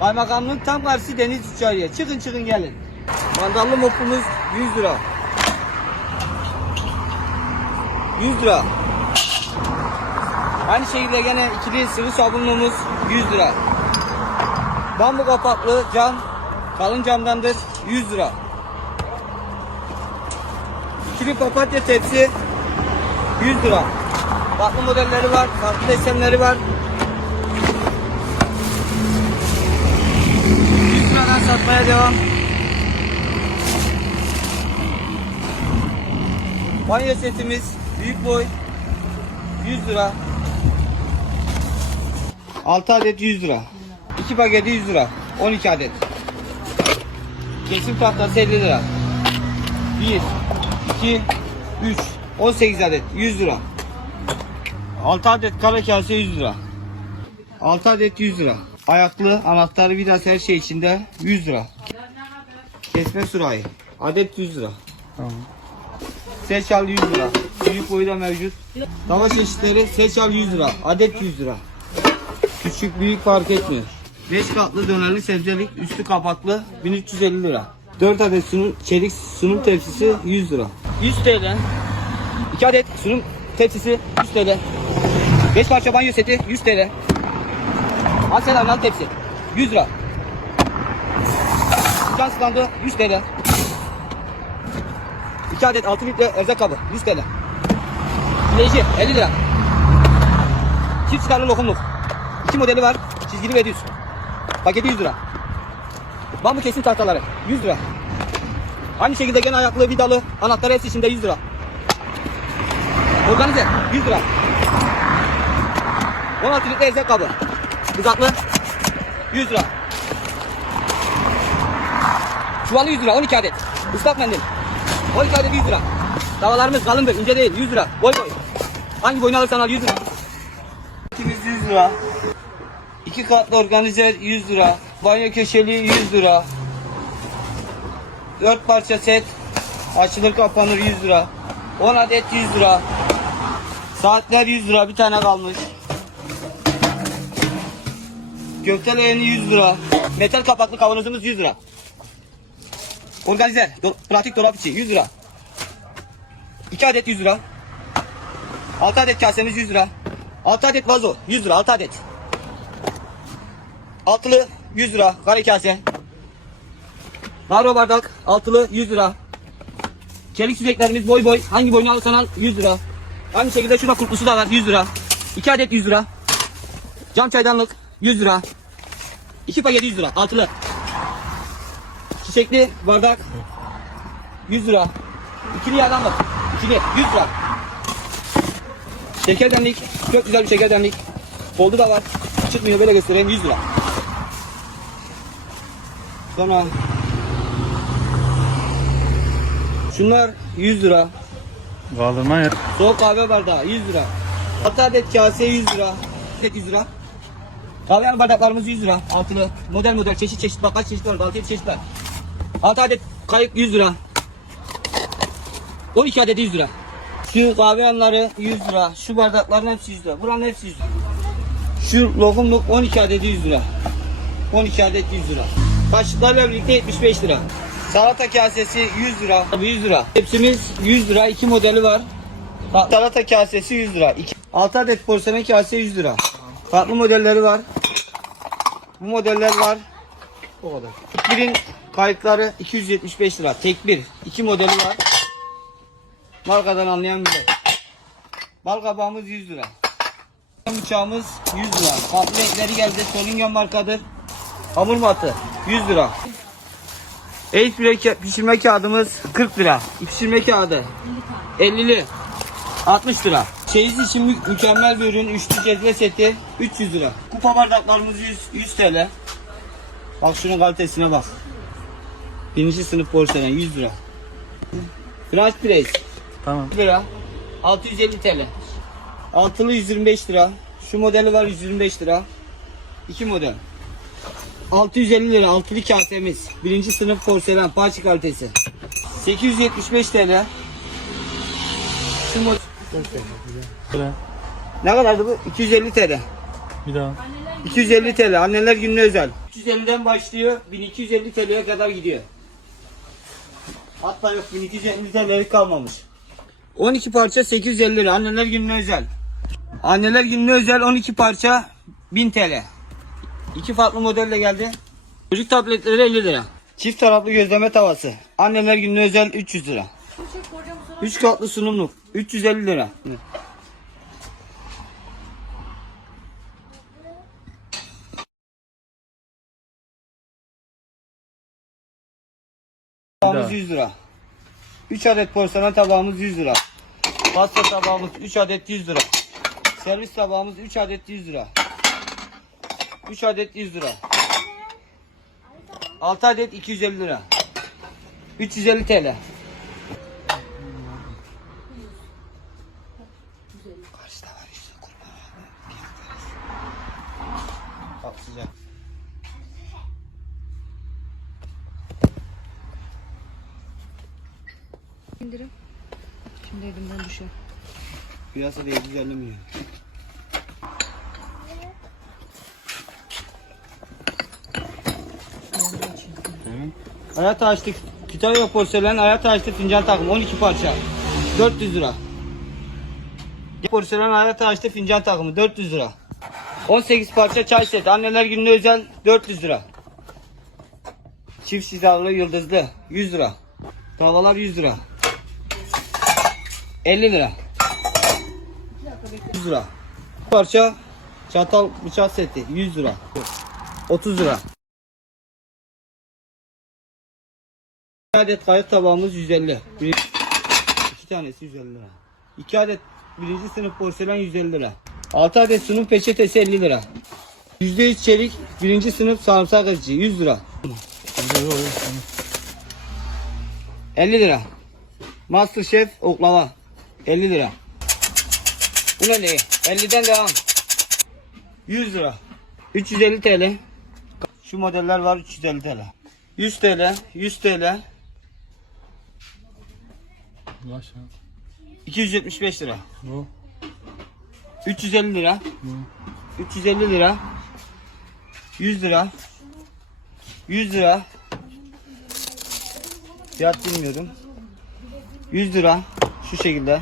Kaymakamlığın tam karşısı Deniz Uçarı'ya. Çıkın çıkın gelin. Mandallı mopumuz 100 lira. 100 lira. Aynı şekilde gene ikili sıvı sabunluğumuz 100 lira. Bambu kapaklı cam, kalın camdandır 100 lira. İkili papatya tepsi 100 lira. Farklı modelleri var, farklı desenleri var. 100 liradan satmaya devam. Banyo setimiz büyük boy 100 lira. 6 adet 100 lira. 2 paketi 100 lira. 12 adet. Kesim tahtası 50 lira. 1 2 3 18 adet 100 lira. 6 adet kara kase 100 lira. 6 adet 100 lira. Ayaklı, anahtarı, vidas her şey içinde 100 lira. Kesme sırayı. Adet 100 lira. Seçal 100 lira. Büyük boyu da mevcut. Tava çeşitleri seçal 100 lira. Adet 100 lira. Küçük büyük fark etmiyor. 5 katlı dönerli sebzelik üstü kapaklı 1350 lira. 4 adet sunum, çelik sunum tepsisi 100 lira. 100 TL. 2 adet sunum tepsisi 100 TL. 5 parça banyo seti 100 TL. Arnavut tepsi 100 lira. Can standı 100 TL. 2 adet 6 litre erzak kabı 100 TL. Leji 50 lira. Çift çıkarlı lokumluk. İki modeli var. Çizgili ve düz. Paketi 100 lira. Bambu kesim tahtaları 100 lira. Aynı şekilde gene ayaklı vidalı anahtarı hepsi içinde 100 lira. Organize 100 lira. 16 litre erzak kabı. Kızaklı 100 lira. Çuvalı 100 lira 12 adet. Islak mendil 12 adet 100 lira. Tavalarımız kalındır ince değil 100 lira. Boy boy. Hangi boyunu alırsan al 100 lira. İkimiz 100 lira. İki katlı organizer 100 lira. Banyo köşeli 100 lira. 4 parça set. Açılır kapanır 100 lira. 10 adet 100 lira. Saatler 100 lira. Bir tane kalmış. Gökte leğeni 100 lira. Metal kapaklı kavanozumuz 100 lira. Organizer, do- pratik dolap içi 100 lira. 2 adet 100 lira. 6 adet kasemiz 100 lira. 6 adet vazo 100 lira 6 adet. Altılı 100 lira kare kase. Naro bardak altılı 100 lira. Çelik süzeklerimiz boy boy. Hangi boyunu alırsan al 100 lira. Aynı şekilde şurada kurtlusu da var 100 lira. 2 adet 100 lira. Cam çaydanlık 100 lira. 2 paket 100 lira altılı. Çiçekli bardak 100 lira. İkili yağdanlık. İkili 100 lira. Şeker demlik. Çok güzel bir şeker demlik. Koldu da var. Çıkmıyor böyle göstereyim 100 lira. Sonra Şunlar 100 lira. Kaldırma yer. Soğuk kahve bardağı 100 lira. 6 adet kase 100 lira. Adet 100 lira. Kahve bardaklarımız 100 lira. Altılı. Model model çeşit çeşit bak kaç çeşit var. 6 çeşit var. 6 adet kayık 100 lira. 12 adet 100 lira. Şu kahve yanları 100 lira. Şu bardakların hepsi 100 lira. Buranın hepsi 100 lira. Şu lokumluk 12 adet 100 lira. 12 adet 100 lira. Kaşıklarla birlikte 75 lira. Salata kasesi 100 lira. 100 lira. Hepsimiz 100 lira. iki modeli var. Salata kasesi 100 lira. 6 adet porselen kase 100 lira. Farklı modelleri var. Bu modeller var. O kadar. Birin kayıtları 275 lira. Tek bir. İki modeli var. Markadan anlayan bilir. Bal kabağımız 100 lira. Bıçağımız 100 lira. Farklı renkleri geldi. Solingen markadır. Hamur matı 100 lira. Pire- pişirme kağıdımız 40 lira. Pişirme kağıdı 50'li 60 lira. Çeyiz için mü- mükemmel bir ürün. Üçlü cezve seti 300 lira. Kupa bardaklarımız 100, 100 TL. Bak şunun kalitesine bak. Birinci sınıf porselen 100 lira. French press Tamam. 100 lira. 650 TL. Altılı 125 lira. Şu modeli var 125 lira. İki model. 650 lira altılı kasemiz. Birinci sınıf porselen parça kalitesi. 875 TL. Şu model. Ne kadardı bu? 250 TL. Bir daha. 250 TL. Anneler gününe özel. 350'den başlıyor 1250 TL'ye kadar gidiyor. Hatta yok 1250 TL'lik kalmamış. 12 parça 850 lira. Anneler gününe özel. Anneler gününe özel 12 parça 1000 TL. İki farklı modelle geldi. Çocuk tabletleri 50 lira. Çift taraflı gözleme tavası. Anneler gününe özel 300 lira. 3 katlı sunumluk 350 lira. Tabağımız 100 lira. 3 adet porselen tabağımız 100 lira. Pasta tabağımız 3 adet 100 lira. Servis tabağımız 3 adet 100 lira. 3 adet 100 lira. 6 adet 250 lira. 350 TL. Piyasada 750 milyon. Hayat açtık. Kütahya porselen hayat açtık fincan takımı 12 parça. 400 lira. Porselen hayat açtı fincan takımı 400 lira. 18 parça çay seti. Anneler gününe özel 400 lira. Çift şizalı yıldızlı 100 lira. Tavalar 100 lira. 50 lira. 100 lira. Parça çatal bıçak seti 100 lira. 30 lira. Bir adet kayık tabağımız 150. Bir, iki tanesi 150 lira. 2 adet birinci sınıf porselen 150 lira. 6 adet sunum peçetesi 50 lira. %100 çelik birinci sınıf sarımsak açıcı 100 lira. 50 lira. Masterchef oklava 50 lira. Bu ne ne? 50'den devam. 100 lira. 350 TL. Şu modeller var 350 TL. 100 TL, 100 TL, Ulaş ha. 275 lira. Bu. 350 lira. 350 lira. 100 lira. 100 lira. Fiyat bilmiyorum. 100 lira. Şu şekilde.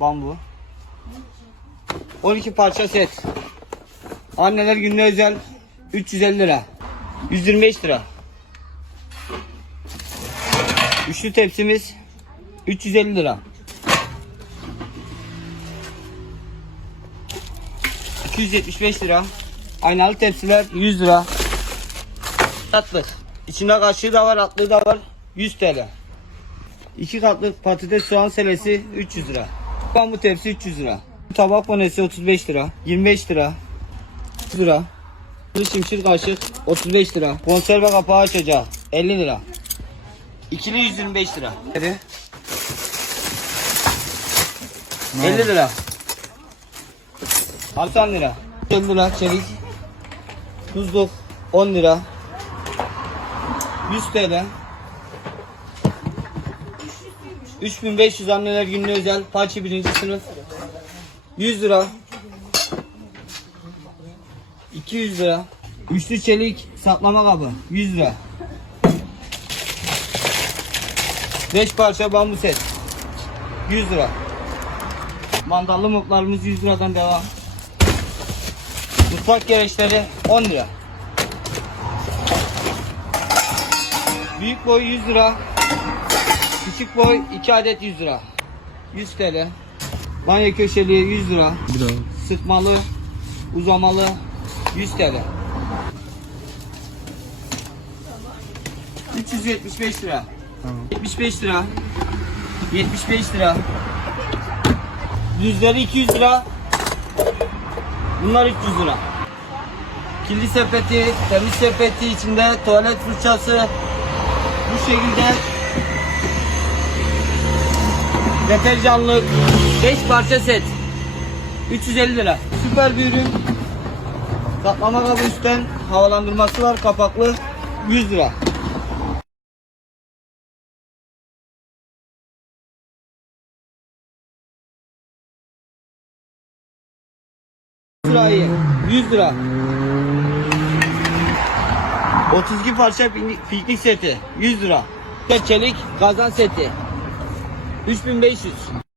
Bambu. 12 parça set. Anneler gününe özel 350 lira. 125 lira. Üçlü tepsimiz 350 lira. 275 lira. Aynalı tepsiler 100 lira. Tatlı. İçinde kaşığı da var, atlığı da var. 100 TL. 2 katlı patates soğan selesi 300 lira. Bu tepsi 300 lira. Tabak bonesi 35 lira. 25 lira. 100 lira. Bu şimşir kaşık 35 lira. Konserve kapağı açacağı 50 lira. İkili 125 lira. 50 lira. 90 lira. 50 lira çelik. Tuzluk 10 lira. 100 TL. 3500 anneler gününe özel parça birinci sınıf. 100 lira. 200 lira. Üçlü çelik saklama kabı 100 lira. 5 parça bambu set 100 lira. Mandallı mutlarımız 100 liradan devam. Mutfak gereçleri 10 lira. Büyük boy 100 lira. Küçük boy 2 adet 100 lira. 100 TL. Banyo köşeliği 100 lira. Bir daha. Sıkmalı, uzamalı 100 TL. 375 lira. Tamam. 75 lira. 75 lira. Düzleri 200 lira. Bunlar 300 lira. Kirli sepeti, temiz sepeti içinde tuvalet fırçası bu şekilde deterjanlı 5 parça set 350 lira. Süper bir ürün. Kaplama kabı üstten havalandırması var kapaklı 100 lira. lirayı 100 lira. 32 parça piknik- seti 100 lira. Çelik kazan seti 3500.